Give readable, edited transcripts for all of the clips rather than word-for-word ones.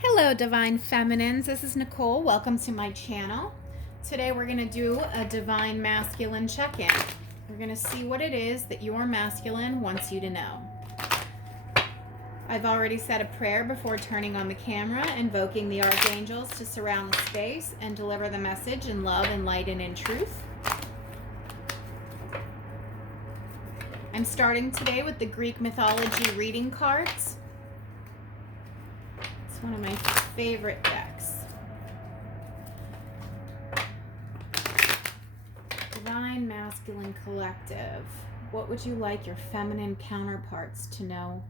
Hello, Divine Feminines. This is Nicole. Welcome to my channel. Today we're going to do a Divine Masculine check-in. We're going to see what it is that your masculine wants you to know. I've already said a prayer before turning on the camera, invoking the archangels to surround the space and deliver the message in love and light and in truth. I'm starting today with the Greek mythology reading cards. It's one of my favorite decks. Divine Masculine Collective. What would you like your feminine counterparts to know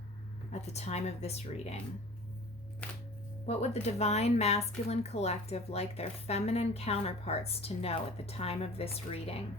at the time of this reading? What would the Divine Masculine Collective like their feminine counterparts to know at the time of this reading?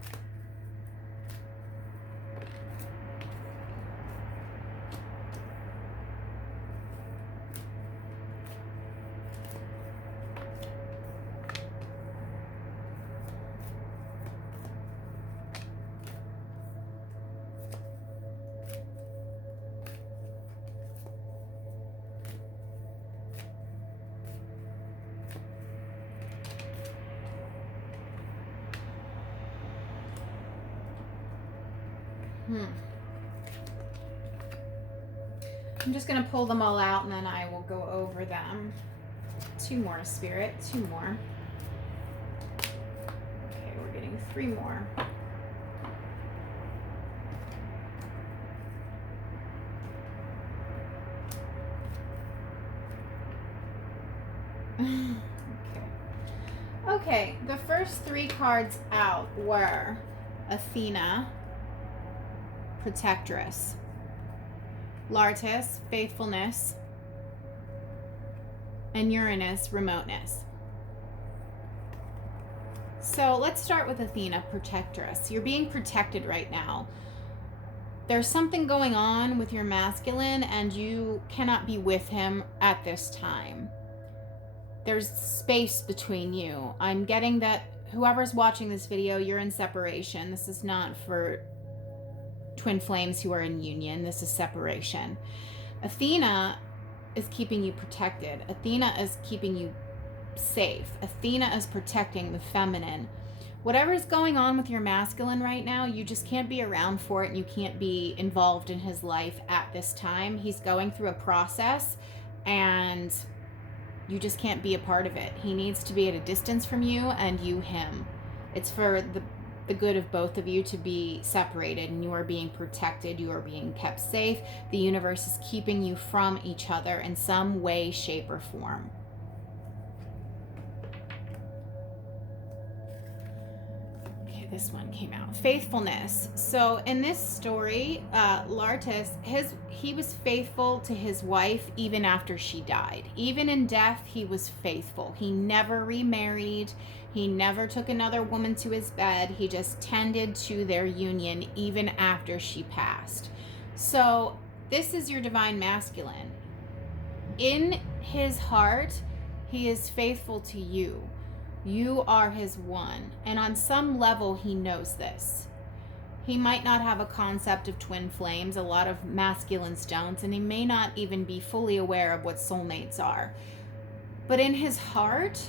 I'm just going to pull them all out and then I will go over them. Two more, Spirit. Two more. Okay, we're getting three more. Okay, the first three cards out were Athena, Protectress, Lartis, Faithfulness, and Uranus, Remoteness. So let's start with Athena, Protectress. You're being protected right now. There's something going on with your masculine and you cannot be with him at this time. There's space between you. I'm getting that whoever's watching this video, you're in separation. This is not for twin flames who are in union. This is separation. Athena is keeping you protected. Athena is keeping you safe. Athena is protecting the feminine. Whatever is going on with your masculine right now, you just can't be around for it and you can't be involved in his life at this time. He's going through a process and you just can't be a part of it. He needs to be at a distance from you and you him. It's for the good of both of you to be separated and you are being protected. You are being kept safe. The universe is keeping you from each other in some way, shape, or form. Okay, this one came out. Faithfulness. So in this story, Lartis, he was faithful to his wife even after she died. Even in death, he was faithful. He never remarried. He never took another woman to his bed. He just tended to their union even after she passed. So this is your divine masculine. In his heart, he is faithful to you. You are his one. And on some level, he knows this. He might not have a concept of twin flames. A lot of masculines don't. And he may not even be fully aware of what soulmates are. But in his heart,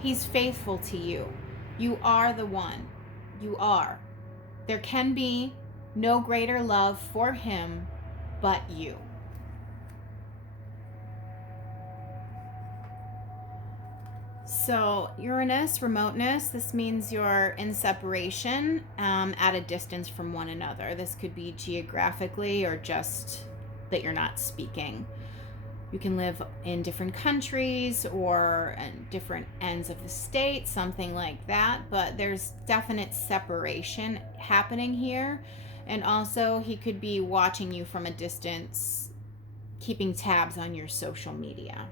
he's faithful to you. You are the one. You are. There can be no greater love for him but you. So Uranus, remoteness, this means you're in separation, at a distance from one another. This could be geographically or just that you're not speaking. You can live in different countries or at different ends of the state, something like that. But there's definite separation happening here. And also, he could be watching you from a distance, keeping tabs on your social media.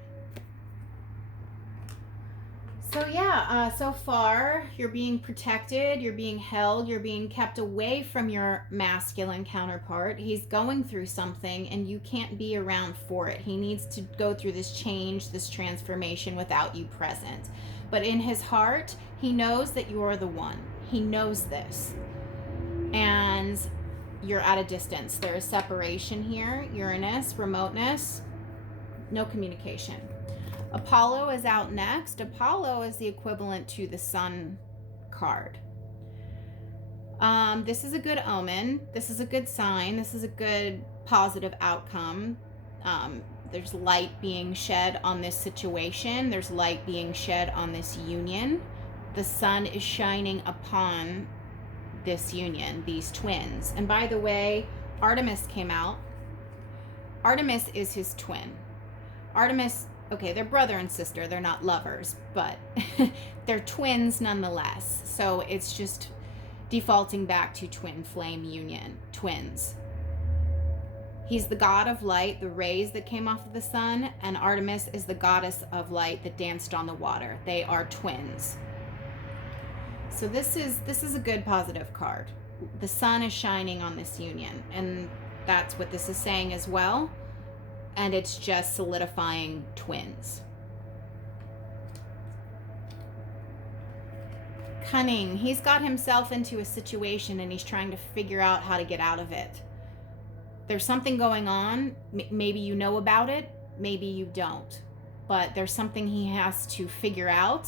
So yeah, so far you're being protected, you're being held, you're being kept away from your masculine counterpart. He's going through something and you can't be around for it. He needs to go through this change, this transformation without you present. But in his heart, he knows that you're the one. He knows this. And you're at a distance. There is separation here, Uranus, remoteness, no communication. Apollo is out next. Apollo is the equivalent to the Sun card. This is a good omen. This is a good sign. This is a good positive outcome. There's light being shed on this situation. There's light being shed on this union. The sun is shining upon this union, these twins. And by the way, Artemis came out. Artemis is his twin. Artemis, okay, they're brother and sister. They're not lovers, but they're twins nonetheless. So it's just defaulting back to twin flame union, twins. He's the god of light, the rays that came off of the sun, and Artemis is the goddess of light that danced on the water. They are twins. So this is a good positive card. The sun is shining on this union, and that's what this is saying as well. And it's just solidifying twins. Cunning. He's got himself into a situation and he's trying to figure out how to get out of it. There's something going on. Maybe you know about it, maybe you don't. But there's something he has to figure out,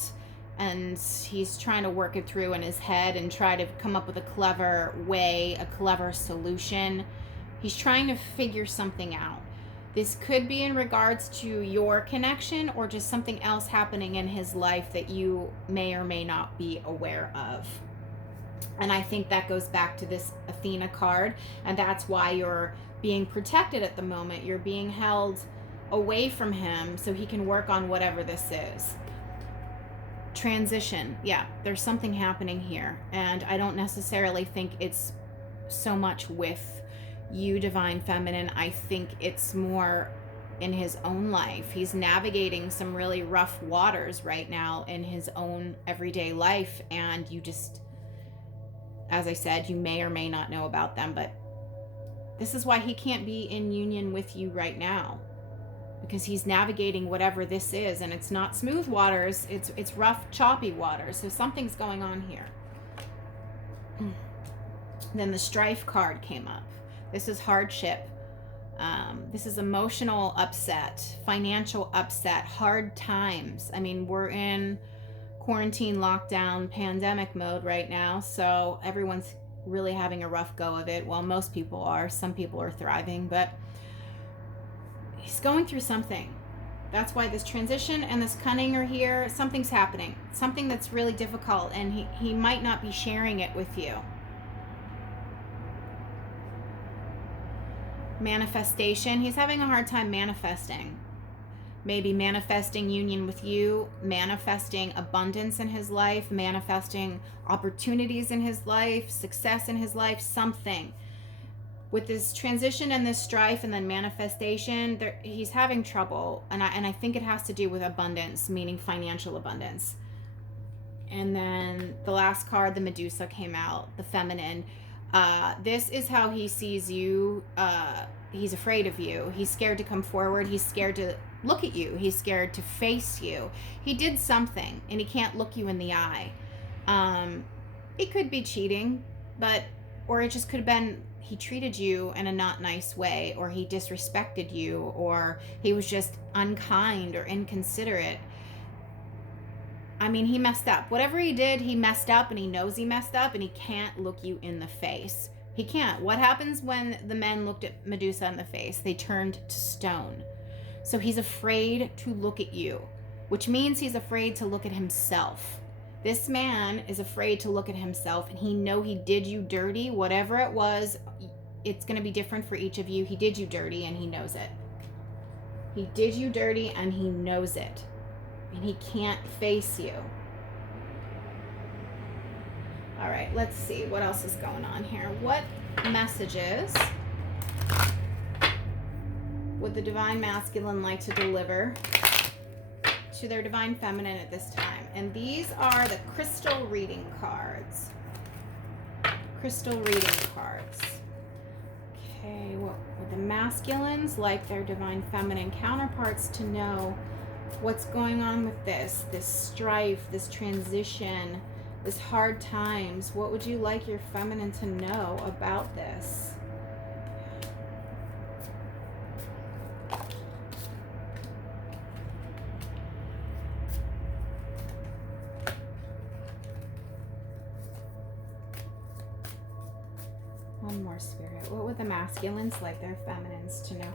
and he's trying to work it through in his head and try to come up with a clever way, a clever solution. He's trying to figure something out. This could be in regards to your connection or just something else happening in his life that you may or may not be aware of. And I think that goes back to this Athena card, and that's why you're being protected at the moment. You're being held away from him so he can work on whatever this is. Transition. Yeah, there's something happening here, and I don't necessarily think it's so much with you, Divine Feminine. I think it's more in his own life. He's navigating some really rough waters right now in his own everyday life, and you just, as I said, you may or may not know about them, but this is why he can't be in union with you right now, because he's navigating whatever this is, and it's not smooth waters, it's rough, choppy waters. So something's going on here. Then the Strife card came up. This is hardship. This is emotional upset, financial upset, hard times. I mean, we're in quarantine, lockdown, pandemic mode right now, so everyone's really having a rough go of it. Well, most people are. Some people are thriving, but he's going through something. That's why this transition and this cunning are here. Something's happening. Something that's really difficult, and he might not be sharing it with you. Manifestation. He's having a hard time manifesting. Maybe manifesting union with you, manifesting abundance in his life, manifesting opportunities in his life, success in his life, something. With this transition and this strife and then manifestation, he's having trouble. And I think it has to do with abundance, meaning financial abundance. And then the last card, the Medusa, came out, the feminine. This is how he sees you. He's afraid of you. He's scared to come forward. He's scared to look at you. He's scared to face you. He did something and he can't look you in the eye. It could be cheating, or it just could have been he treated you in a not nice way, or he disrespected you, or he was just unkind or inconsiderate. I mean, he messed up. Whatever he did, he messed up, and he knows he messed up, and he can't look you in the face. He can't. What happens when the men looked at Medusa in the face? They turned to stone. So he's afraid to look at you, which means he's afraid to look at himself. This man is afraid to look at himself, and he did you dirty. Whatever it was, it's going to be different for each of you. He did you dirty, and he knows it. He did you dirty, and he knows it. And he can't face you. All right, let's see what else is going on here. What messages would the Divine Masculine like to deliver to their Divine Feminine at this time? And these are the crystal reading cards. Crystal reading cards. Okay, what would the masculines like their Divine Feminine counterparts to know? What's going on with this strife, this transition, this hard times? What would you like your feminine to know about this? One more, Spirit. What would the masculines like their feminines to know?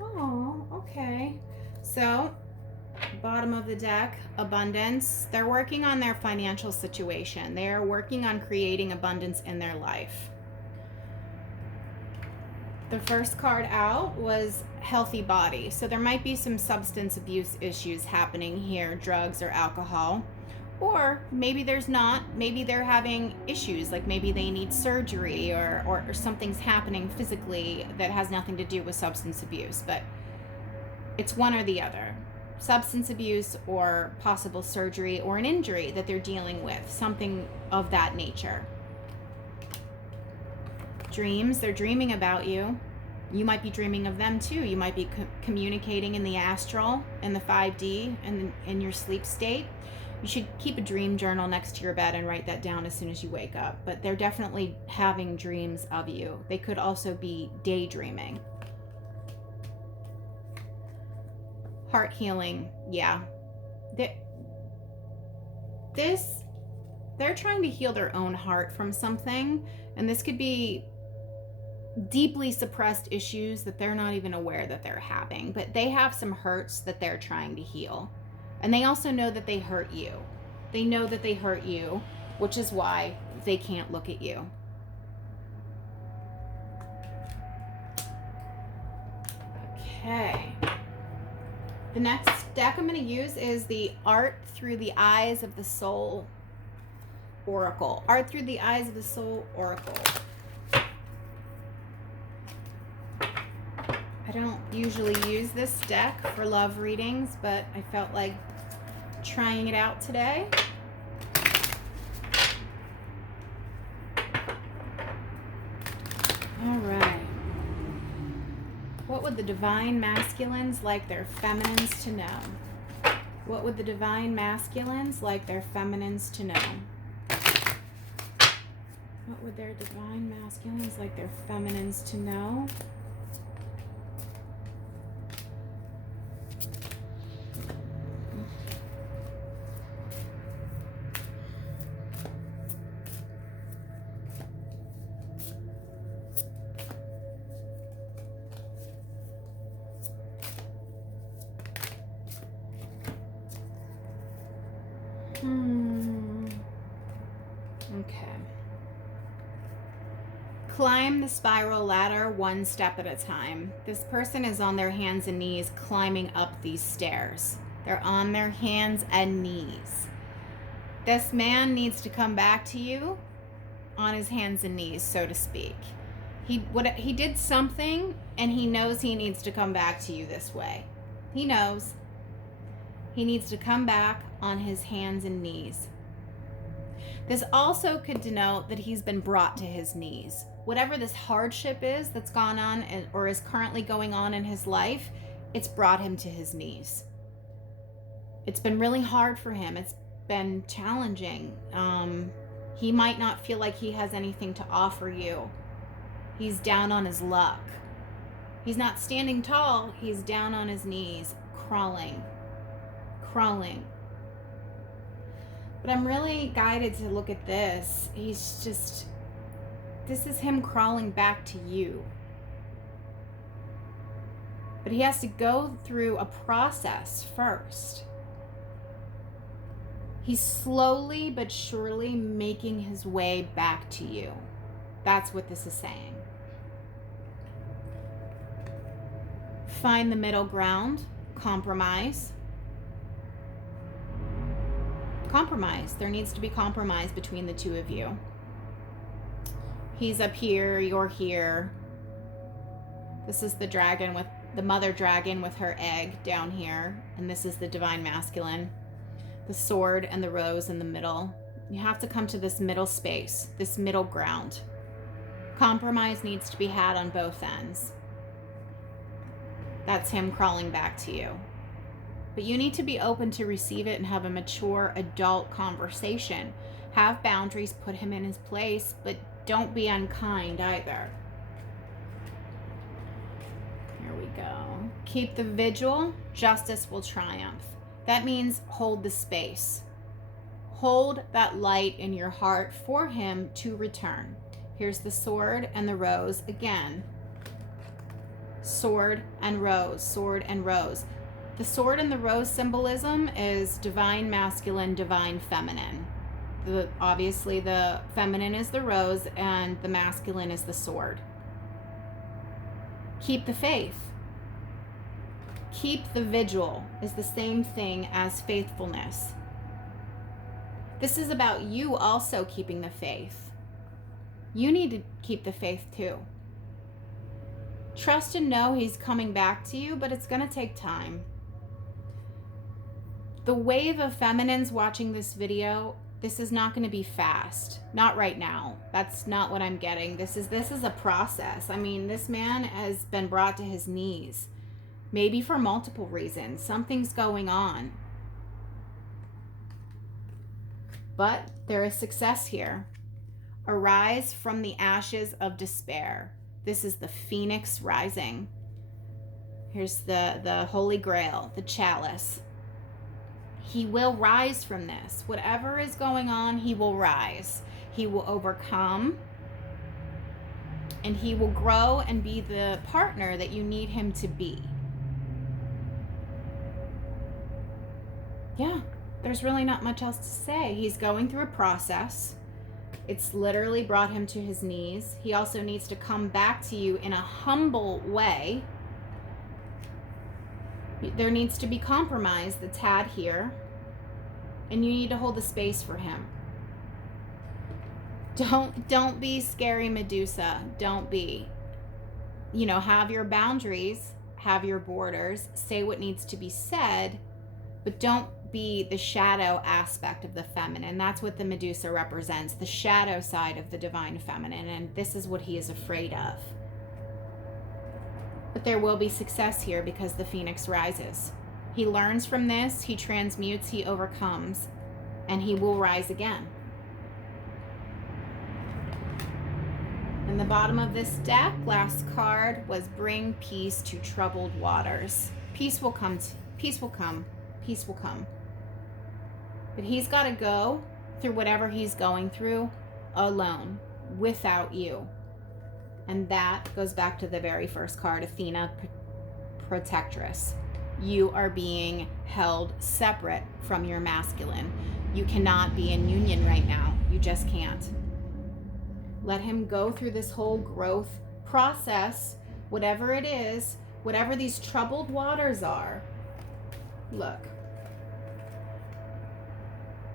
Oh, okay. So, bottom of the deck, abundance. They're working on their financial situation. They are working on creating abundance in their life. The first card out was healthy body. So there might be some substance abuse issues happening here, drugs or alcohol. Or maybe there's not. Maybe they're having issues, like maybe they need surgery or something's happening physically that has nothing to do with substance abuse. But it's one or the other. Substance abuse or possible surgery or an injury that they're dealing with. Something of that nature. Dreams, they're dreaming about you. You might be dreaming of them too. You might be communicating in the astral, in the 5D, and in your sleep state. You should keep a dream journal next to your bed and write that down as soon as you wake up. But they're definitely having dreams of you. They could also be daydreaming. Heart healing, yeah. They're trying to heal their own heart from something, and this could be deeply suppressed issues that they're not even aware that they're having, but they have some hurts that they're trying to heal. And they also know that they hurt you. They know that they hurt you, which is why they can't look at you. Okay. The next deck I'm going to use is the Art Through the Eyes of the Soul Oracle. Art Through the Eyes of the Soul Oracle. I don't usually use this deck for love readings, but I felt like trying it out today. All right. What would the divine masculines like their feminines to know? What would the divine masculines like their feminines to know? What would their divine masculines like their feminines to know? Okay. Climb the spiral ladder one step at a time. This person is on their hands and knees climbing up these stairs. They're on their hands and knees. This man needs to come back to you on his hands and knees, so to speak. He did something, and he knows he needs to come back to you this way. He knows. He needs to come back on his hands and knees. This also could denote that he's been brought to his knees. Whatever this hardship is that's gone on or is currently going on in his life, it's brought him to his knees. It's been really hard for him. It's been challenging. He might not feel like he has anything to offer you. He's down on his luck. He's not standing tall. He's down on his knees, crawling. But I'm really guided to look at this. This is him crawling back to you. But he has to go through a process first. He's slowly but surely making his way back to you. That's what this is saying. Find the middle ground. Compromise. There needs to be compromise between the two of you. He's up here, you're here. This is the dragon with the mother dragon with her egg down here, and this is the divine masculine. The sword and the rose in the middle. You have to come to this middle space, this middle ground. Compromise needs to be had on both ends. That's him crawling back to you. But you need to be open to receive it and have a mature adult conversation. Have boundaries, put him in his place, but don't be unkind either. Here we go. Keep the vigil. Justice will triumph. That means hold the space. Hold that light in your heart for him to return. Here's the sword and the rose again. Sword and rose, sword and rose. The sword and the rose symbolism is divine masculine, divine feminine. Obviously the feminine is the rose and the masculine is the sword. Keep the faith. Keep the vigil is the same thing as faithfulness. This is about you also keeping the faith. You need to keep the faith too. Trust and know he's coming back to you, but it's going to take time. The wave of feminines watching this video, this is not going to be fast. Not right now. That's not what I'm getting. This is a process. I mean, this man has been brought to his knees. Maybe for multiple reasons. Something's going on. But there is success here. Arise from the ashes of despair. This is the phoenix rising. Here's the Holy Grail, the chalice. He will rise from this. Whatever is going on, he will rise. He will overcome. And he will grow and be the partner that you need him to be. Yeah, there's really not much else to say. He's going through a process. It's literally brought him to his knees. He also needs to come back to you in a humble way. There needs to be compromise that's had here. And you need to hold the space for him. Don't be scary Medusa. Don't be. You know, have your boundaries, have your borders, say what needs to be said, but don't be the shadow aspect of the feminine. That's what the Medusa represents, the shadow side of the divine feminine, and this is what he is afraid of. But there will be success here because the phoenix rises. He learns from this, he transmutes, he overcomes, and he will rise again. In the bottom of this deck, last card was bring peace to troubled waters. Peace will come, peace will come, peace will come. But he's got to go through whatever he's going through alone, without you. And that goes back to the very first card, Athena, Protectress. You are being held separate from your masculine. You cannot be in union right now. You just can't. Let him go through this whole growth process, whatever it is, whatever these troubled waters are. Look.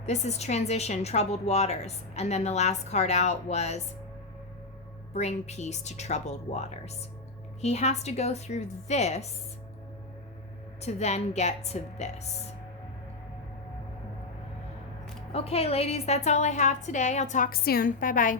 This is transition, troubled waters. And then the last card out was bring peace to troubled waters. He has to go through this to then get to this. Okay, ladies, that's all I have today. I'll talk soon. Bye-bye.